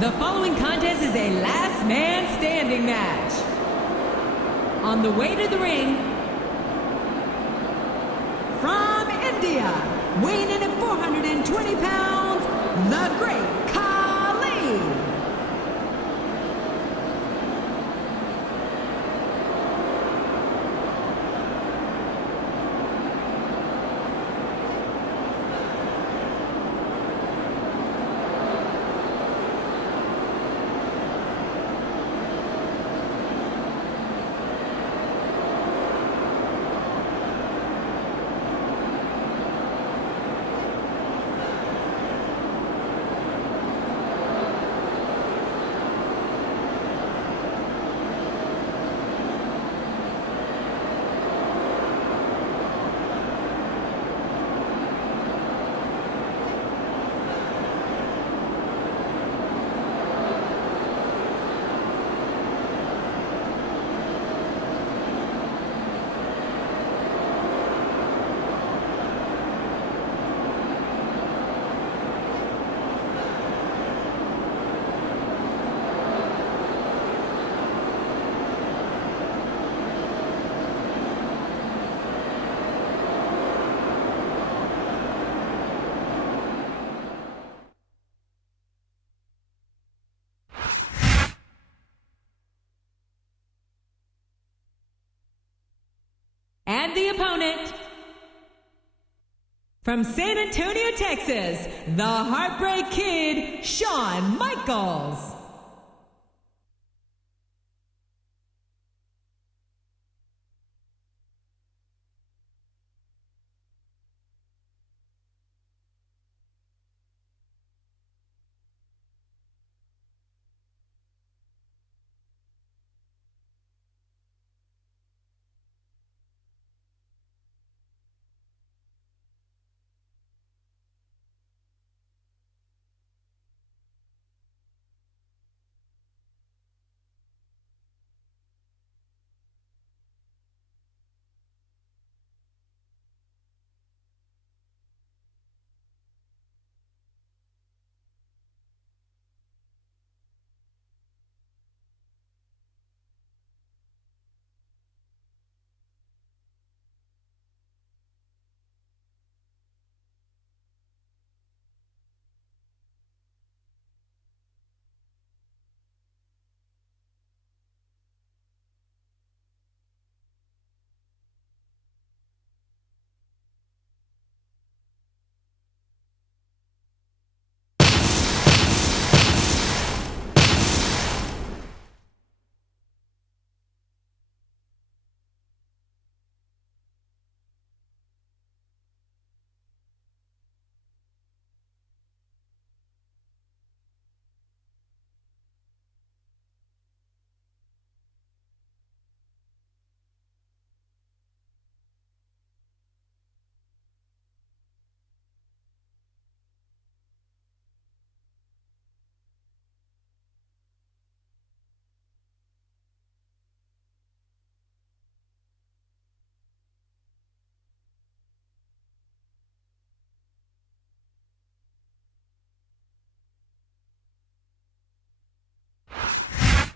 The following contest is a last man standing match. On the way to the ring, from India, weighing in at 420 pounds, the Great Khali. And the opponent, from San Antonio, Texas, the Heartbreak Kid, Shawn Michaels.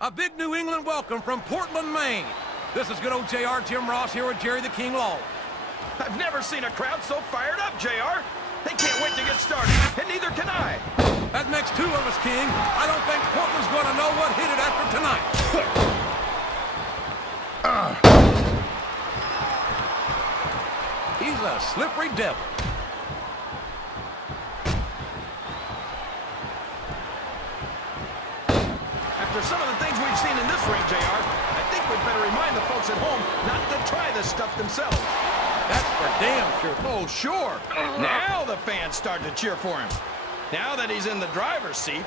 A big New England welcome from Portland, Maine. This is good old JR Jim Ross here with Jerry the King Lawler. I've never seen a crowd so fired up, JR. They can't wait to get started, and neither can I. That makes two of us, King. I don't think Portland's going to know what hit it after tonight. He's a slippery devil. After some of the things we've seen in this ring, JR, I think we'd better remind the folks at home not to try this stuff themselves. That's for damn sure. Oh, sure. Now the fans start to cheer for him. Now that he's in the driver's seat.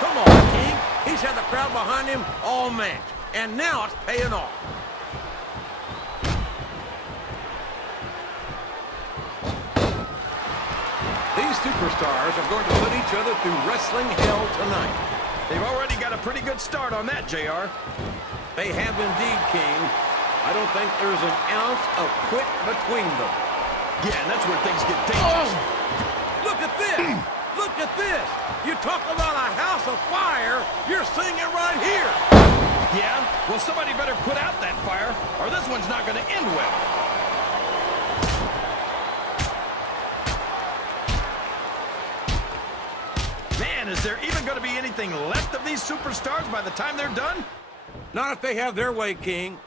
Come on, King. He's had the crowd behind him all match, and now it's paying off. These superstars are going to put each other through wrestling hell tonight. They've already got a pretty good start on that, JR. They have indeed, King. I don't think there's an ounce of quit between them. Yeah, and that's where things get dangerous. Oh, look at this! Look at at this. You talk about a house of fire, you're seeing it right here. Yeah? Well, somebody better put out that fire, or this one's not going to end well. Man, is there even going to be anything left of these superstars by the time they're done? Not if they have their way, King.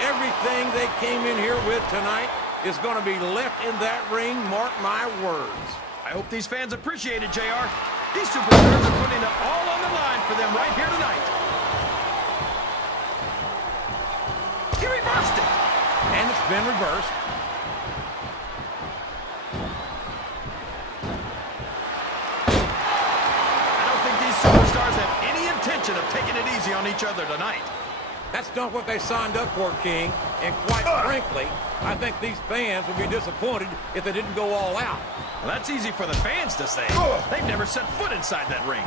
Everything they came in here with tonight is going to be left in that ring, mark my words. I hope these fans appreciate it, JR. These superstars are putting it all on the line for them right here tonight. He reversed it. And it's been reversed. I don't think these superstars have any intention of taking it easy on each other tonight. That's not what they signed up for, King. And quite frankly, I think these fans would be disappointed if they didn't go all out. Well, that's easy for the fans to say. They've never set foot inside that ring.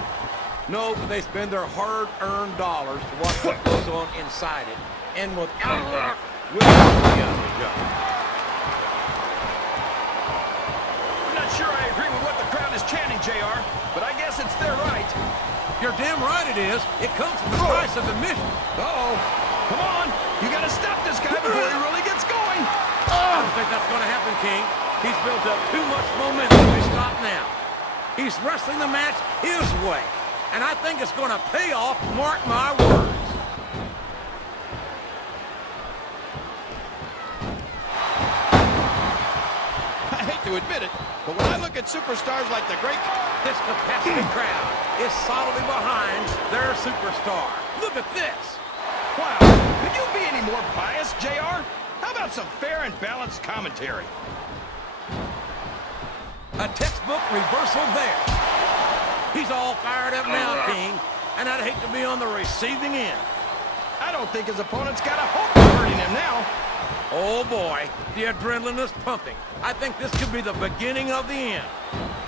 No, but they spend their hard-earned dollars to watch what goes on inside it. And without luck, we'll be out of the job. I'm not sure I agree with what the crowd is chanting, JR, but I guess it's their right. You're damn right it is. It comes from the price of admission. Uh-oh. Come on. You got to stop this guy before he really gets going. I don't think that's going to happen, King. He's built up too much momentum to stop now. He's wrestling the match his way. And I think it's going to pay off, mark my words. I hate to admit it, but when I look at superstars like the great... This capacity crowd is solidly behind their superstar. Look at this. Wow. Could you be any more biased, JR? How about some fair and balanced commentary? A textbook reversal there. He's all fired up now, King, and I'd hate to be on the receiving end. I don't think his opponent's got a hope of hurting him now. Oh, boy, the adrenaline is pumping. I think this could be the beginning of the end.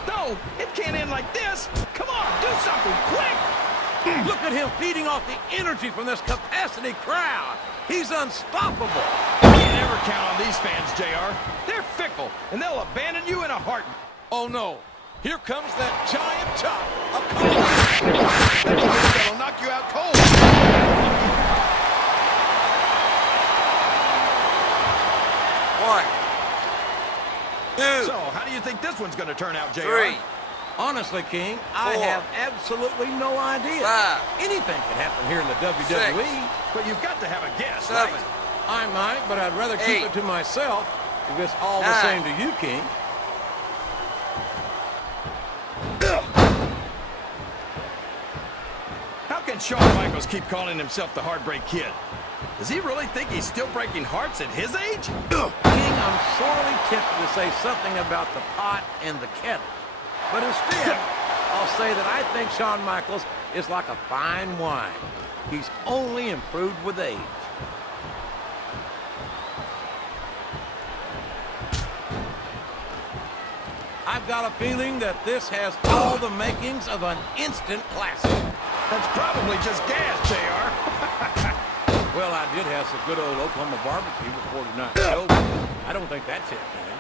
No, it can't end like this. Come on, do something quick. Look at him feeding off the energy from this capacity crowd. He's unstoppable. You can't ever count on these fans, JR. They're fickle, and they'll abandon you in a heartbeat. Oh, no. Here comes that giant chop of Khali. That'll knock you out cold. One. Two. So, how do you think this one's going to turn out, JR? 3. Honestly, King, I 4. have absolutely no idea. 5. Anything could happen here in the WWE. 6. But you've got to have a guess, 7. right? I might, but I'd rather keep 8. it to myself if it's all the 9. same to you, King. How can Shawn Michaels keep calling himself the Heartbreak Kid? Does he really think he's still breaking hearts at his age? King, I'm sorely tempted to say something about the pot and the kettle. But instead, I'll say that I think Shawn Michaels is like a fine wine. He's only improved with age. I've got a feeling that this has all the makings of an instant classic. That's probably just gas, JR. Well, I did have some good old Oklahoma barbecue before tonight's show. I don't think that's it, Ken.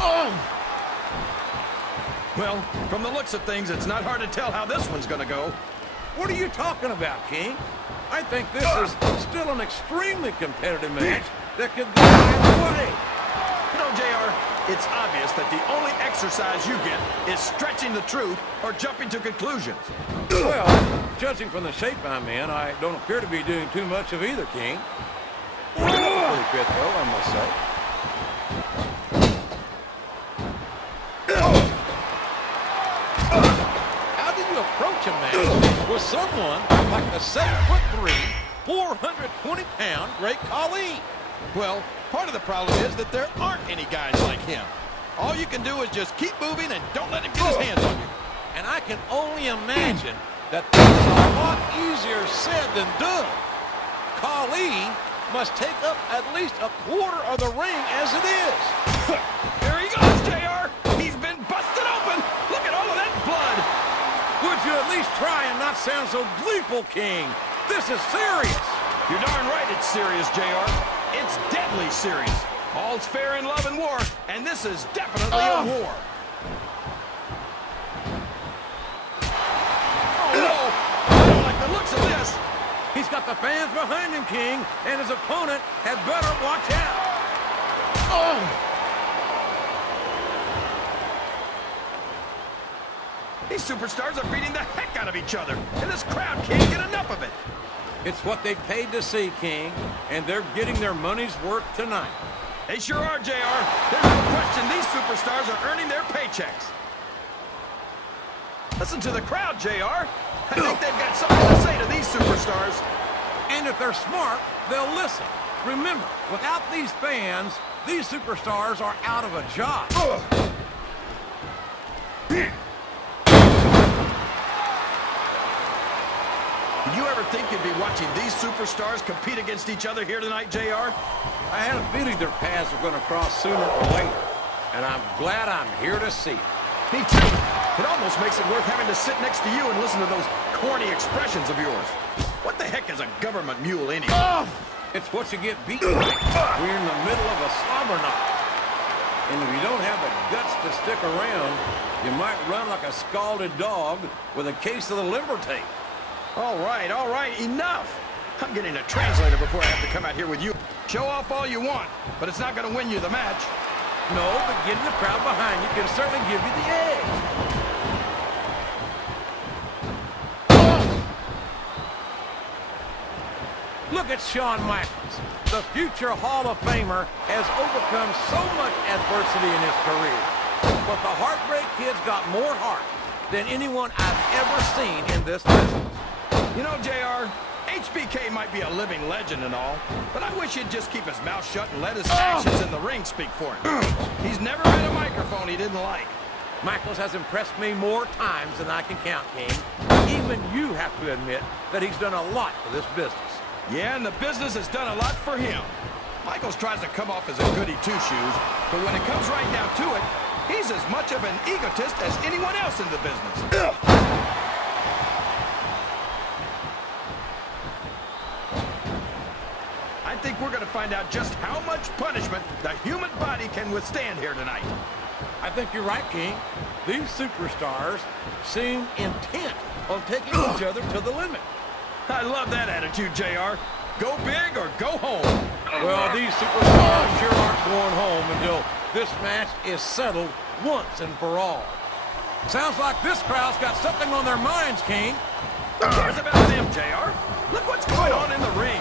Oh! Well, from the looks of things, it's not hard to tell how this one's going to go. What are you talking about, King? I think this is still an extremely competitive match that could go either way. You know, JR, it's obvious that the only exercise you get is stretching the truth or jumping to conclusions. Well, judging from the shape I'm in, I don't appear to be doing too much of either, King. Pretty fit, though, I must say. How do you approach a match with someone like the 7'3", 420-pound Great Khali? Well, part of the problem is that there aren't any guys like him. All you can do is just keep moving and don't let him get his hands on you. And I can only imagine that that's a lot easier said than done. Khali must take up at least a quarter of the ring as it is. Here he goes, JR. He's been busted open. Look at all of that blood. Would you at least try and not sound so gleeful, King? This is serious. You're darn right it's serious, JR. It's deadly serious. All's fair in love and war, and this is definitely a war. Oh, no. I don't like the looks of this. He's got the fans behind him, King, and his opponent had better watch out. These superstars are beating the heck out of each other, and this crowd can't get enough of it. It's what they paid to see, King, and they're getting their money's worth tonight. They sure are, JR. There's no question these superstars are earning their paychecks. Listen to the crowd, JR. I think they've got something to say to these superstars. And if they're smart, they'll listen. Remember, without these fans, these superstars are out of a job. Did you ever think you'd be watching these superstars compete against each other here tonight, JR? I had a feeling their paths were going to cross sooner or later, and I'm glad I'm here to see it. Me too. It almost makes it worth having to sit next to you and listen to those corny expressions of yours. What the heck is a government mule anyway? It's what you get beaten by. We're in the middle of a slobber knot. And if you don't have the guts to stick around, you might run like a scalded dog with a case of the limber tape. All right, enough. I'm getting a translator before I have to come out here with you. Show off all you want, but it's not going to win you the match. No, but getting the crowd behind you can certainly give you the edge. Look at Shawn Michaels. The future Hall of Famer has overcome so much adversity in his career. But the Heartbreak Kid's got more heart than anyone I've ever seen in this business. You know, JR, HBK might be a living legend and all, but I wish he'd just keep his mouth shut and let his actions in the ring speak for him. He's never had a microphone he didn't like. Michaels has impressed me more times than I can count, King. Even you have to admit that he's done a lot for this business. Yeah, and the business has done a lot for him. Michaels tries to come off as a goody two-shoes, but when it comes right down to it, he's as much of an egotist as anyone else in the business. I think we're going to find out just how much punishment the human body can withstand here tonight. I think you're right, King. These superstars seem intent on taking each other to the limit. I love that attitude, JR. Go big or go home. Well, these superstars sure aren't going home until this match is settled once and for all. Sounds like this crowd's got something on their minds, King. Who cares about them, JR? Look what's going on in the ring.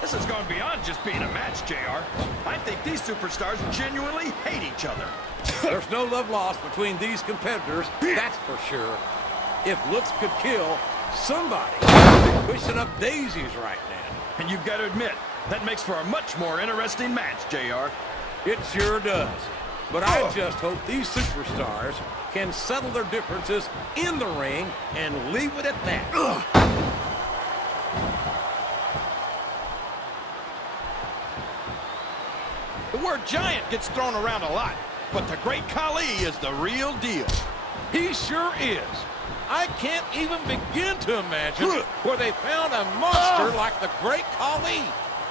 This has gone beyond just being a match, JR. I think these superstars genuinely hate each other. There's no love lost between these competitors, that's for sure. If looks could kill, somebody would be pushing up daisies right now. And you've got to admit, that makes for a much more interesting match, JR. It sure does. But I just hope these superstars can settle their differences in the ring and leave it at that. The word giant gets thrown around a lot, but the great Khali is the real deal. He sure is. I can't even begin to imagine where they found a monster like the great Khali.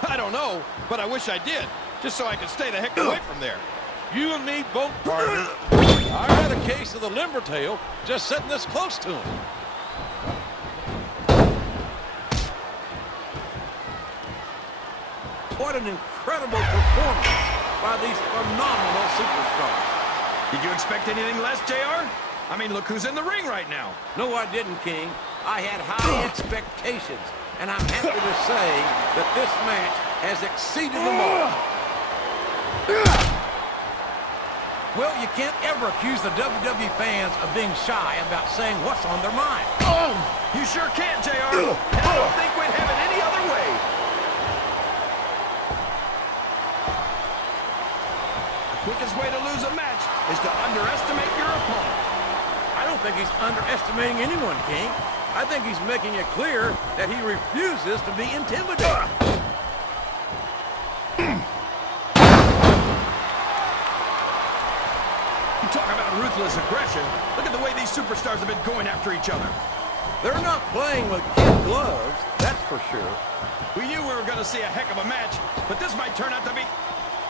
I don't know, but I wish I did, just so I could stay the heck away from there. You and me both, partner. I had a case of the limber tail just sitting this close to him. What an incredible performance by these phenomenal superstars. Did you expect anything less, JR? I mean, look who's in the ring right now. No, I didn't, King. I had high expectations, and I'm happy to say that this match has exceeded them all. Well, you can't ever accuse the WWE fans of being shy about saying what's on their mind. You sure can, JR. And I don't think we'd have it any other way. The quickest way to lose a match is to underestimate your opponent. I don't think he's underestimating anyone, King. I think he's making it clear that he refuses to be intimidated. You talk about ruthless aggression. Look at the way these superstars have been going after each other. They're not playing with kid gloves, that's for sure. We knew we were going to see a heck of a match, but this might turn out to be...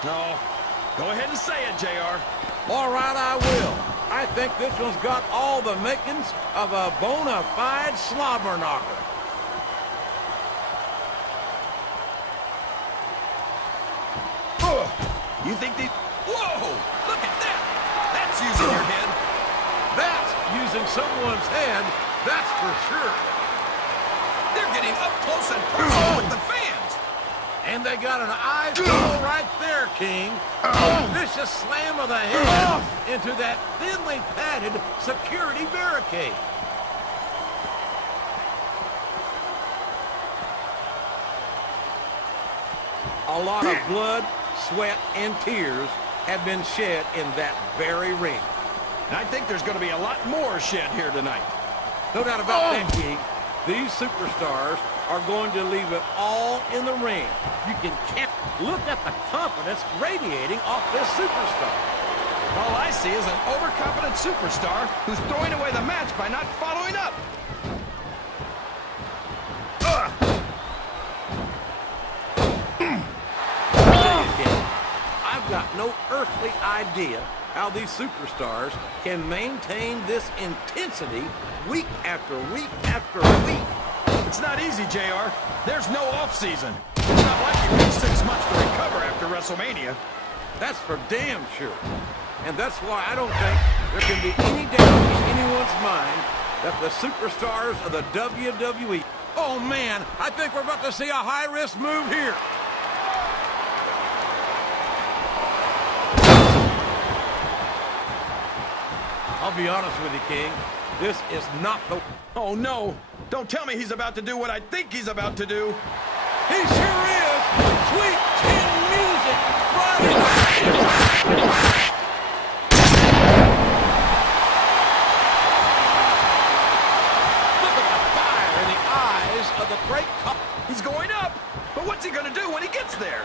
No. Go ahead and say it, JR. All right, I will. I think this one's got all the makings of a bona fide slobber knocker. You think these... Whoa! Look at that! That's using your head. That's using someone's head, that's for sure. They're getting up close and personal with the fans. And they got an eyeball right there, King. A vicious slam of the head into that thinly padded security barricade. A lot of blood, sweat, and tears have been shed in that very ring. And I think there's going to be a lot more shed here tonight. No doubt about that, King. These superstars are going to leave it all in the ring. You can count. Look at the confidence radiating off this superstar. All I see is an overconfident superstar who's throwing away the match by not following up. I've got no earthly idea how these superstars can maintain this intensity week after week after week. It's not easy, JR. There's no off-season. It's not like you need 6 months to recover after WrestleMania. That's for damn sure. And that's why I don't think there can be any doubt in anyone's mind that the superstars of the WWE... Oh, man, I think we're about to see a high-risk move here. I'll be honest with you, King. This is not the... Oh, no. Don't tell me he's about to do what I think he's about to do. He sure is! Sweet chin music! Right. Look at the fire in the eyes of the great... He's going up! But what's he going to do when he gets there?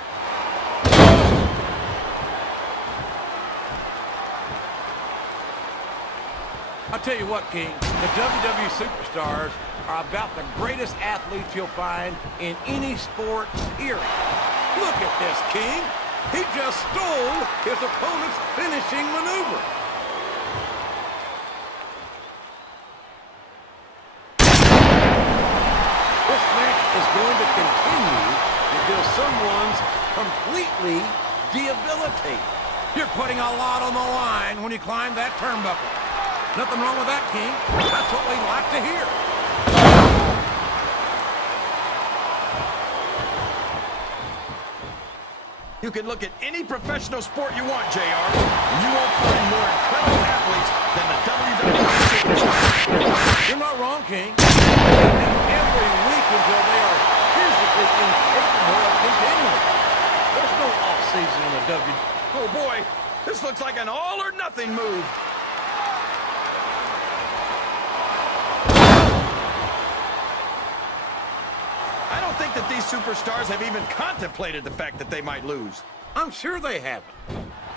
I'll tell you what, King, the WWE superstars are about the greatest athletes you'll find in any sport, period. Look at this, King. He just stole his opponent's finishing maneuver. This match is going to continue until someone's completely debilitated. You're putting a lot on the line when you climb that turnbuckle. Nothing wrong with that, King. That's what we like to hear. You can look at any professional sport you want, JR, and you won't find more incredible athletes than the WWE superstars. You're not wrong, King. Every week until they are physically incapable of continuing. There's no off-season in the WWE. Oh, boy. This looks like an all-or-nothing move. I don't think that these superstars have even contemplated the fact that they might lose. I'm sure they haven't.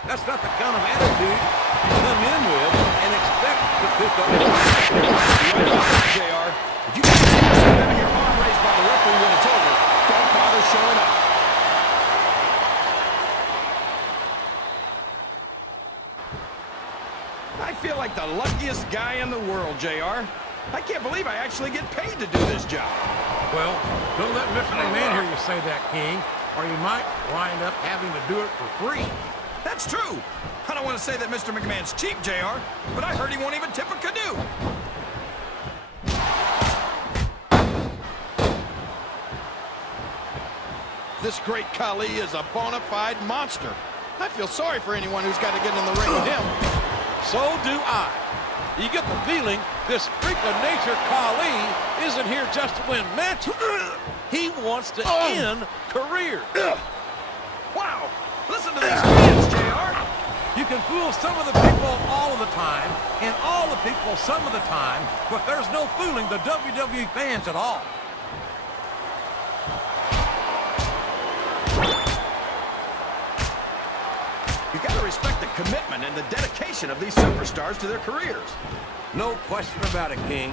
That's not the kind of attitude you come in with and expect to pick up. Right about that, JR. If you can't see yourself having your arm raised by the referee when it's over, don't bother showing up. I feel like the luckiest guy in the world, JR. I can't believe I actually get paid to do this job. Well, don't let Mr. McMahon hear you say that, King, or you might wind up having to do it for free. That's true. I don't want to say that Mr. McMahon's cheap, JR, but I heard he won't even tip a canoe. This great Khali is a bona fide monster. I feel sorry for anyone who's got to get in the ring with him. So do I. You get the feeling this freak of nature Khali isn't here just to win matches. He wants to end careers. Wow! Listen to these fans, JR! You can fool some of the people all of the time, and all the people some of the time, but there's no fooling the WWE fans at all. You gotta respect the commitment and the dedication of these superstars to their careers. No question about it, King.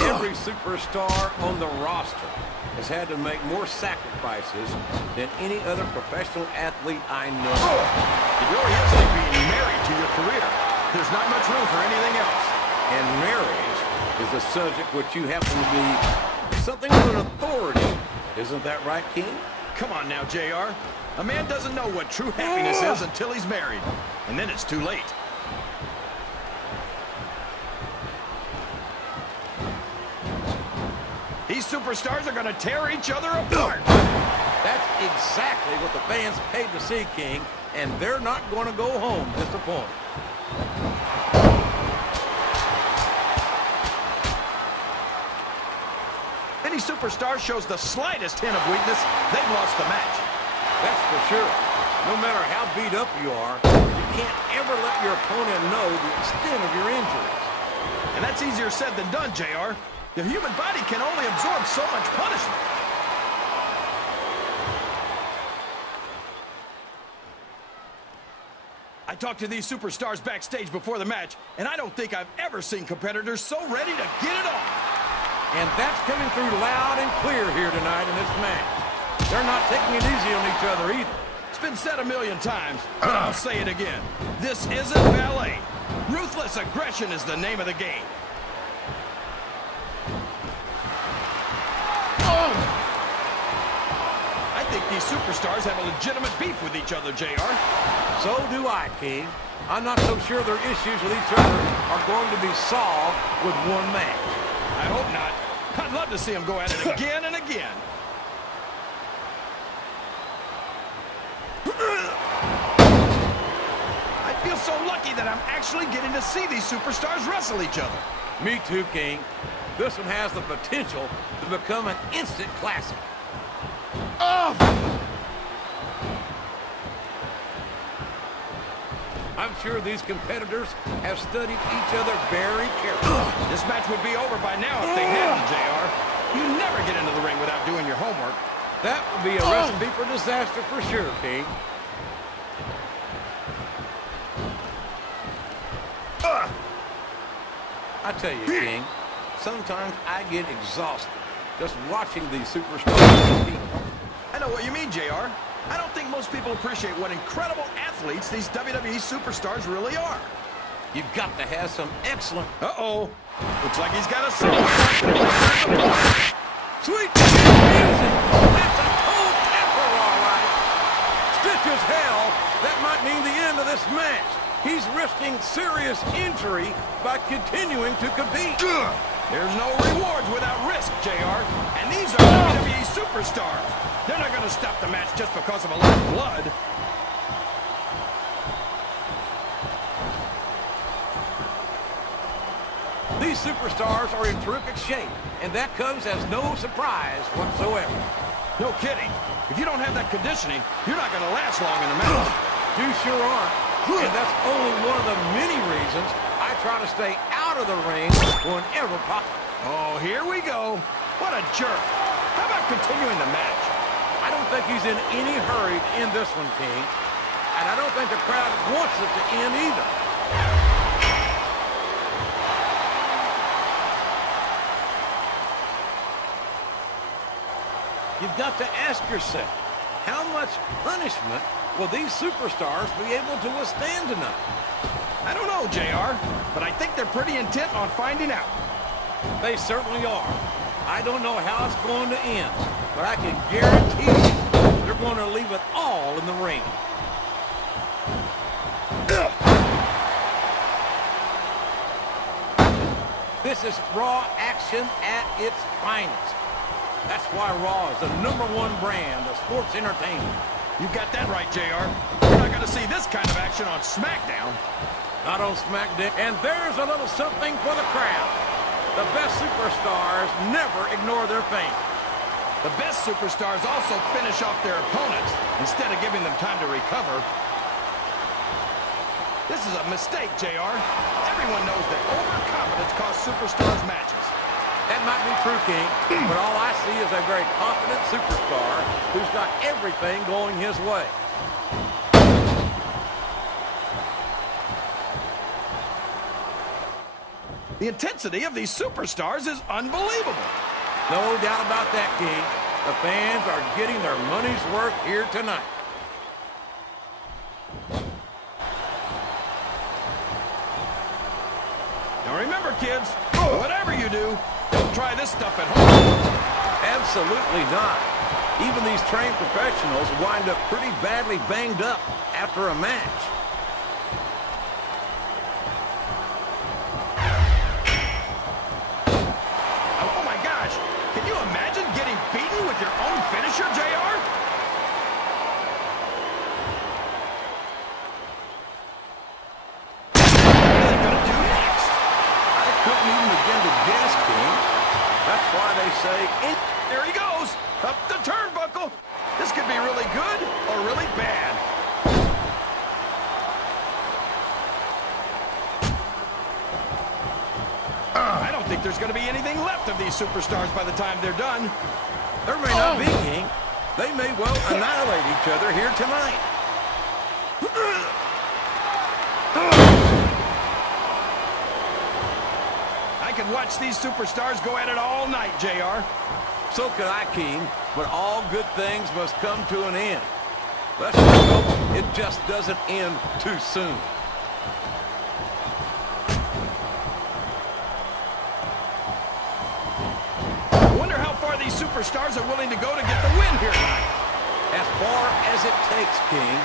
Every superstar on the roster has had to make more sacrifices than any other professional athlete I know. It really is like being married to your career. There's not much room for anything else. And marriage is a subject which you happen to be something of an authority. Isn't that right, King? Come on now, JR. A man doesn't know what true happiness is until he's married. And then it's too late. These superstars are going to tear each other apart. That's exactly what the fans paid to see, King, and they're not going to go home disappointed. Any superstar shows the slightest hint of weakness, they've lost the match. That's for sure. No matter how beat up you are, you can't ever let your opponent know the extent of your injuries. And that's easier said than done, JR. The human body can only absorb so much punishment. I talked to these superstars backstage before the match, and I don't think I've ever seen competitors so ready to get it on. And that's coming through loud and clear here tonight in this match. They're not taking it easy on each other either. It's been said a million times, but I'll say it again. This isn't ballet. Ruthless aggression is the name of the game. I think these superstars have a legitimate beef with each other, JR. So do I, King. I'm not so sure their issues with each other are going to be solved with one match. I hope not. I'd love to see them go at it again and again. I feel so lucky that I'm actually getting to see these superstars wrestle each other. Me too, King. This one has the potential to become an instant classic. I'm sure these competitors have studied each other very carefully. This match would be over by now if they hadn't, JR. You never get into the ring without doing your homework. That would be a recipe for disaster for sure, King. I tell you, King, sometimes I get exhausted just watching these superstars compete. I know what you mean, JR. I don't think most people appreciate what incredible athletes these WWE superstars really are. You've got to have some excellent... Uh-oh. Looks like he's got a soul. Sweet music! That's a toe tapper, all right. Stitch as hell, that might mean the end of this match. He's risking serious injury by continuing to compete. There's no rewards without risk, JR. And these are WWE superstars. They're not going to stop the match just because of a lot of blood. These superstars are in terrific shape, and that comes as no surprise whatsoever. No kidding. If you don't have that conditioning, you're not going to last long in the match. You sure aren't. And that's only one of the many reasons I try to stay out of the ring whenever possible. Oh, here we go. What a jerk. How about continuing the match? I don't think he's in any hurry to end this one, King. And I don't think the crowd wants it to end either. You've got to ask yourself, how much punishment will these superstars be able to withstand tonight? I don't know, JR, but I think they're pretty intent on finding out. They certainly are. I don't know how it's going to end, but I can guarantee you they're going to leave it all in the ring. This is Raw action at its finest. That's why Raw is the #1 brand of sports entertainment. You got that right, JR. You're not going to see this kind of action on Smackdown. Not on Smackdown. And there's a little something for the crowd. The best superstars never ignore their fame. The best superstars also finish off their opponents instead of giving them time to recover. This is a mistake, JR. Everyone knows that overconfidence costs superstars matches. That might be true, King, but all I see is a very confident superstar who's got everything going his way. The intensity of these superstars is unbelievable. No doubt about that, King. The fans are getting their money's worth here tonight. Now remember, kids, whatever you do, don't try this stuff at home. Absolutely not. Even these trained professionals wind up pretty badly banged up after a match. Oh my gosh, can you imagine getting beaten with your own finisher, JR? What are they gonna do next? I couldn't even begin to guess, King. That's why they say There he goes, up the turnbuckle. This could be really good or really bad. I don't think there's going to be anything left of these superstars by the time they're done. there may not be, King. They may well annihilate each other here tonight. I could watch these superstars go at it all night, JR. So could I, King, but all good things must come to an end. Let's just hope it just doesn't end too soon. I wonder how far these superstars are willing to go to get the win here tonight. As far as it takes, King.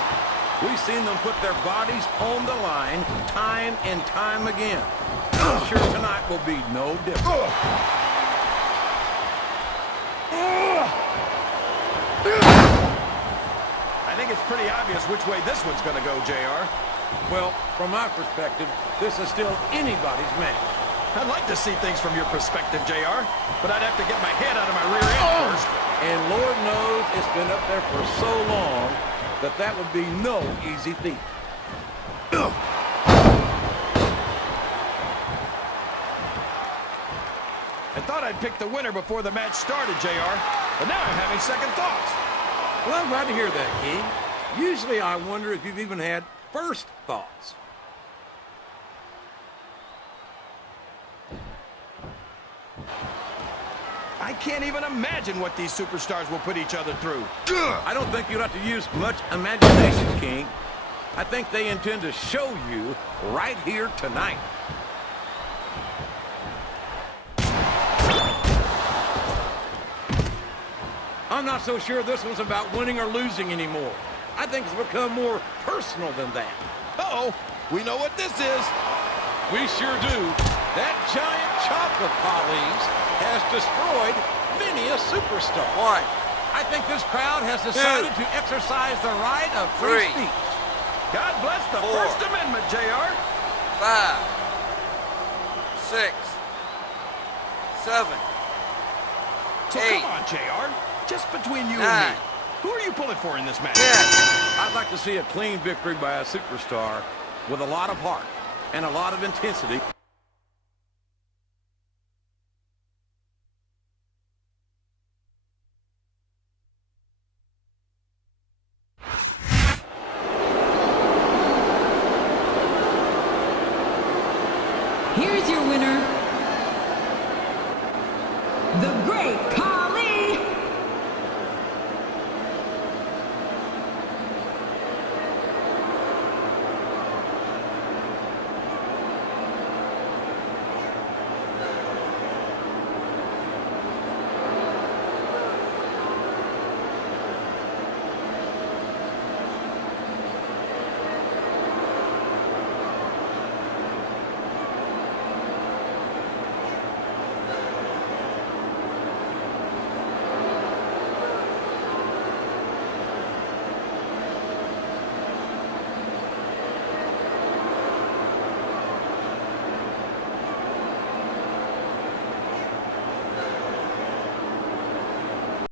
We've seen them put their bodies on the line time and time again. I'm sure tonight will be no different. I think it's pretty obvious which way this one's going to go, JR. Well, from my perspective, this is still anybody's match. I'd like to see things from your perspective, JR, but I'd have to get my head out of my rear end first. And Lord knows it's been up there for so long that that would be no easy feat. I thought I'd pick the winner before the match started, JR, but now I'm having second thoughts. Well, I'm glad to hear that, King. Usually I wonder if you've even had first thoughts. I can't even imagine what these superstars will put each other through. I don't think you'll have to use much imagination, King. I think they intend to show you right here tonight. I'm not so sure this one's about winning or losing anymore. I think it's become more personal than that. Uh-oh, we know what this is. We sure do. That giant chop of Khali's has destroyed many a superstar. One, I think this crowd has decided to exercise the right of free Three. speech. God bless the Four. First Amendment, JR. 5, 6, 7, So 8, come on, JR. Just between you 9, and me. Who are you pulling for in this match? 10. I'd like to see a clean victory by a superstar with a lot of heart and a lot of intensity.